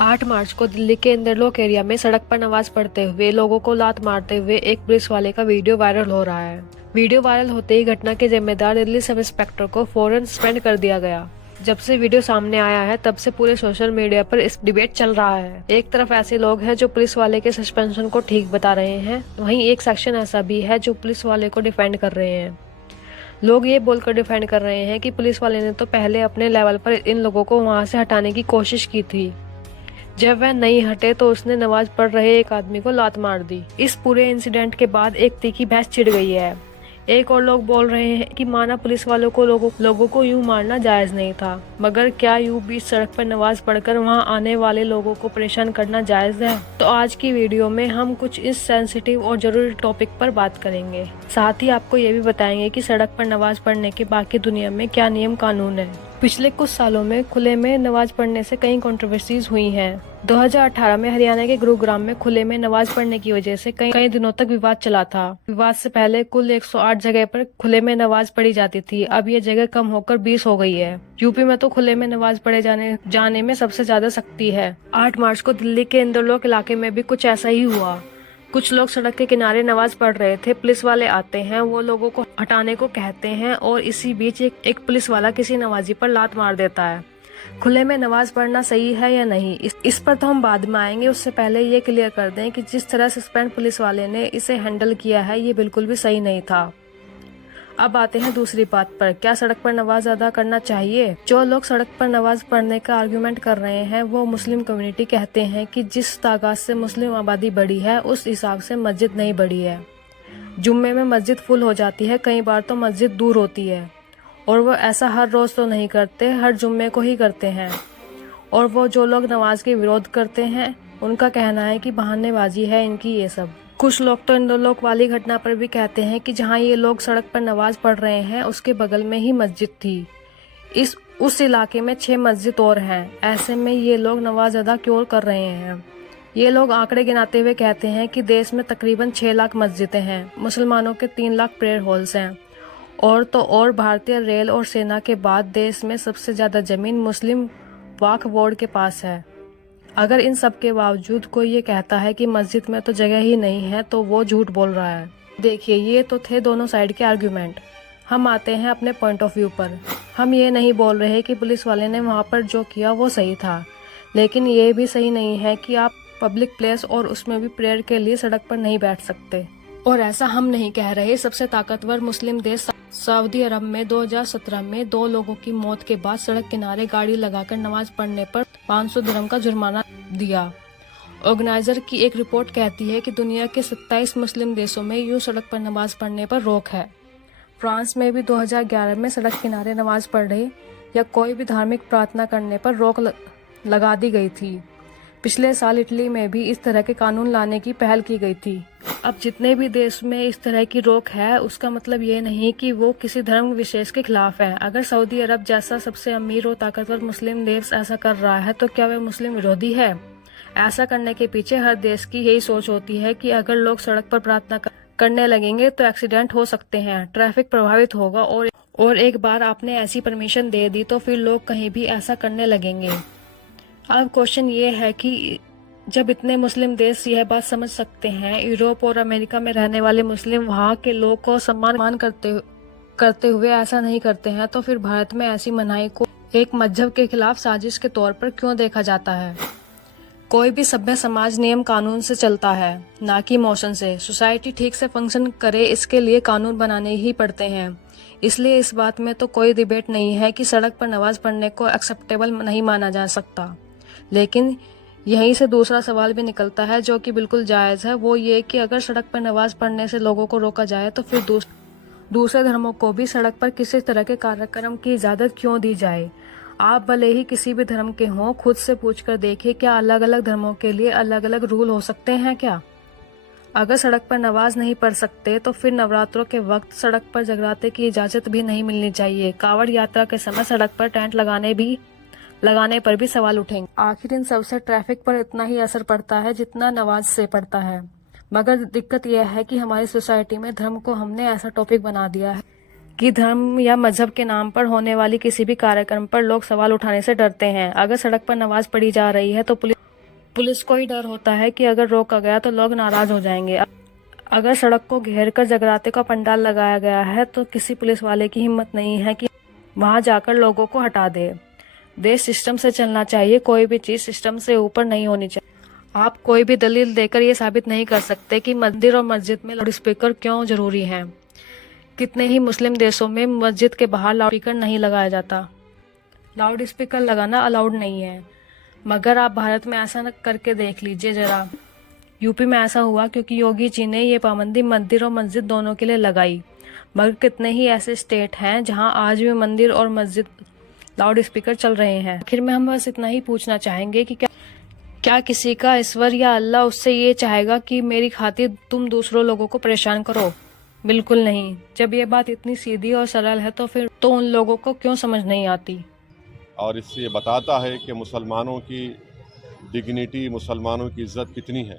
8 मार्च को दिल्ली के इंदरलोक एरिया में सड़क पर नमाज पढ़ते हुए लोगों को लात मारते हुए एक पुलिस वाले का वीडियो वायरल हो रहा है। वीडियो वायरल होते ही घटना के जिम्मेदार दिल्ली सब इंस्पेक्टर को फौरन सस्पेंड कर दिया गया। जब से वीडियो सामने आया है तब से पूरे सोशल मीडिया पर इस डिबेट चल रहा है। एक तरफ ऐसे लोग हैं जो पुलिस वाले के सस्पेंशन को ठीक बता रहे हैं, वहीं एक सेक्शन ऐसा भी है जो पुलिस वाले को डिफेंड कर रहे हैं। लोग ये बोलकर डिफेंड कर रहे हैं कि पुलिस वाले ने तो पहले अपने लेवल पर इन लोगों को वहां से हटाने की कोशिश की थी, जब वह नहीं हटे तो उसने नमाज पढ़ रहे एक आदमी को लात मार दी। इस पूरे इंसिडेंट के बाद एक तीखी बहस छिड़ गई है। एक और लोग बोल रहे हैं कि माना पुलिस वालों को लोगों को यूं मारना जायज नहीं था, मगर क्या यूं बीच सड़क पर नमाज पढ़कर वहां आने वाले लोगों को परेशान करना जायज है। तो आज की वीडियो में हम कुछ इस सेंसिटिव और जरूरी टॉपिक पर बात करेंगे। साथ ही आपको ये भी बताएंगे कि सड़क पर नमाज पढ़ने के बाकी दुनिया में क्या नियम कानून है। पिछले कुछ सालों में खुले में नमाज पढ़ने से कई कंट्रोवर्सीज हुई हैं। 2018 में हरियाणा के गुरुग्राम में खुले में नमाज पढ़ने की वजह से कई दिनों तक विवाद चला था। विवाद से पहले कुल 108 जगह पर खुले में नमाज पढ़ी जाती थी, अब ये जगह कम होकर 20 हो गई है। यूपी में तो खुले में नमाज पढ़े जाने में सबसे ज्यादा सख्ती है। 8 मार्च को दिल्ली के इंदरलोक इलाके में भी कुछ ऐसा ही हुआ। कुछ लोग सड़क के किनारे नमाज पढ़ रहे थे, पुलिस वाले आते हैं, वो लोगों को हटाने को कहते हैं और इसी बीच एक पुलिस वाला किसी नमाजी पर लात मार देता है। खुले में नमाज पढ़ना सही है या नहीं, इस पर तो हम बाद में आएंगे। उससे पहले ये क्लियर कर दें कि जिस तरह सस्पेंड पुलिस वाले ने इसे हैंडल किया है ये बिल्कुल भी सही नहीं था। अब आते हैं दूसरी बात पर, क्या सड़क पर नमाज अदा करना चाहिए। जो लोग सड़क पर नमाज पढ़ने का आर्गुमेंट कर रहे हैं वो मुस्लिम कम्युनिटी कहते हैं कि जिस तादाद से मुस्लिम आबादी बढ़ी है उस हिसाब से मस्जिद नहीं बढ़ी है। जुम्मे में मस्जिद फुल हो जाती है, कई बार तो मस्जिद दूर होती है, और वो ऐसा हर रोज तो नहीं करते, हर जुम्मे को ही करते हैं। और वो जो लोग नमाज के विरोध करते हैं उनका कहना है कि बहानेबाजी है इनकी ये सब। कुछ लोग तो इंदरलोक वाली घटना पर भी कहते हैं कि जहां ये लोग सड़क पर नमाज पढ़ रहे हैं उसके बगल में ही मस्जिद थी। उस इलाके में 6 मस्जिद और हैं, ऐसे में ये लोग नमाज अदा क्यों कर रहे हैं। ये लोग आंकड़े गिनाते हुए कहते हैं कि देश में तकरीबन 6 लाख मस्जिदें हैं, मुसलमानों के 3 लाख प्रेयर हॉल्स हैं, और तो और भारतीय रेल और सेना के बाद देश में सबसे ज्यादा जमीन मुस्लिम वक्फ बोर्ड के पास है। अगर इन सब के बावजूद कोई ये कहता है कि मस्जिद में तो जगह ही नहीं है तो वो झूठ बोल रहा है। देखिए, ये तो थे दोनों साइड के आर्गुमेंट। हम आते हैं अपने पॉइंट ऑफ व्यू पर। हम ये नहीं बोल रहे कि पुलिस वाले ने वहाँ पर जो किया वो सही था, लेकिन ये भी सही नहीं है कि आप पब्लिक प्लेस और उसमें भी प्रेयर के लिए सड़क पर नहीं बैठ सकते। और ऐसा हम नहीं कह रहे। सबसे ताकतवर मुस्लिम देश सऊदी अरब में 2017 में 2 लोगों की मौत के बाद सड़क किनारे गाड़ी लगाकर नमाज पढ़ने पर 500 दिरहम का जुर्माना दिया। ऑर्गेनाइजर की एक रिपोर्ट कहती है कि दुनिया के 27 मुस्लिम देशों में यूं सड़क पर नमाज पढ़ने पर रोक है। फ्रांस में भी 2011 में सड़क किनारे नमाज पढ़ने या कोई भी धार्मिक प्रार्थना करने पर रोक लगा दी गई थी। पिछले साल इटली में भी इस तरह के कानून लाने की पहल की गई थी। अब जितने भी देश में इस तरह की रोक है उसका मतलब ये नहीं कि वो किसी धर्म विशेष के खिलाफ है। अगर सऊदी अरब जैसा सबसे अमीर और ताकतवर मुस्लिम देश ऐसा कर रहा है तो क्या वह मुस्लिम विरोधी है। ऐसा करने के पीछे हर देश की यही सोच होती है कि अगर लोग सड़क पर प्रार्थना करने लगेंगे तो एक्सीडेंट हो सकते हैं, ट्रैफिक प्रभावित होगा, और एक बार आपने ऐसी परमिशन दे दी तो फिर लोग कहीं भी ऐसा करने लगेंगे। अब क्वेश्चन ये है कि जब इतने मुस्लिम देश यह बात समझ सकते हैं, यूरोप और अमेरिका में रहने वाले मुस्लिम वहाँ के लोग को सम्मान करते हुए ऐसा नहीं करते हैं, तो फिर भारत में ऐसी मनाही को एक मजहब के खिलाफ साजिश के तौर पर क्यों देखा जाता है। कोई भी सभ्य समाज नियम कानून से चलता है, ना कि इमोशन से। सोसाइटी ठीक से फंक्शन करे इसके लिए कानून बनाने ही पड़ते हैं। इसलिए इस बात में तो कोई डिबेट नहीं है कि सड़क पर नमाज पढ़ने को एक्सेप्टेबल नहीं माना जा सकता। लेकिन यहीं से दूसरा सवाल भी निकलता है जो कि बिल्कुल जायज है, वो ये कि अगर सड़क पर नमाज पढ़ने से लोगों को रोका जाए तो फिर दूसरे धर्मों को भी सड़क पर किसी तरह के कार्यक्रम की इजाजत क्यों दी जाए। आप भले ही किसी भी धर्म के हों, खुद से पूछकर देखिए क्या अलग अलग धर्मों के लिए अलग अलग रूल हो सकते हैं क्या। अगर सड़क पर नमाज नहीं पढ़ सकते तो फिर नवरात्रों के वक्त सड़क पर जगराते की इजाजत भी नहीं मिलनी चाहिए। कावड़ यात्रा के समय सड़क पर टेंट लगाने पर भी सवाल उठेंगे। आखिर इन सबसे ट्रैफिक पर इतना ही असर पड़ता है जितना नमाज से पड़ता है। मगर दिक्कत यह है कि हमारी सोसाइटी में धर्म को हमने ऐसा टॉपिक बना दिया है कि धर्म या मजहब के नाम पर होने वाली किसी भी कार्यक्रम पर लोग सवाल उठाने से डरते हैं। अगर सड़क पर नमाज पढ़ी जा रही है तो पुलिस को ही डर होता है कि अगर रोका गया तो लोग नाराज हो जाएंगे। अगर सड़क को घेर कर जगराते का पंडाल लगाया गया है तो किसी पुलिस वाले की हिम्मत नहीं है कि वहां जाकर लोगों को हटा दे। देश सिस्टम से चलना चाहिए, कोई भी चीज सिस्टम से ऊपर नहीं होनी चाहिए। आप कोई भी दलील देकर ये साबित नहीं कर सकते कि मंदिर और मस्जिद में लाउड स्पीकर क्यों जरूरी हैं। कितने ही मुस्लिम देशों में मस्जिद के बाहर लाउड स्पीकर नहीं लगाया जाता। लाउड स्पीकर लगाना अलाउड नहीं है। मगर आप भारत में ऐसा करके देख लीजिए जरा। यूपी में ऐसा हुआ क्योंकि योगी जी ने ये पाबंदी मंदिर और मस्जिद दोनों के लिए लगाई। मगर कितने ही ऐसे स्टेट हैं जहां आज भी मंदिर और मस्जिद लाउड स्पीकर चल रहे हैं। आखिर में हम बस इतना ही पूछना चाहेंगे कि क्या किसी का ईश्वर या अल्लाह उससे ये चाहेगा कि मेरी खातिर तुम दूसरों लोगों को परेशान करो? बिल्कुल नहीं। जब ये बात इतनी सीधी और सरल है तो फिर तो उन लोगों को क्यों समझ नहीं आती। और इससे ये बताता है कि मुसलमानों की डिग्निटी, मुसलमानों की इज्जत कितनी है।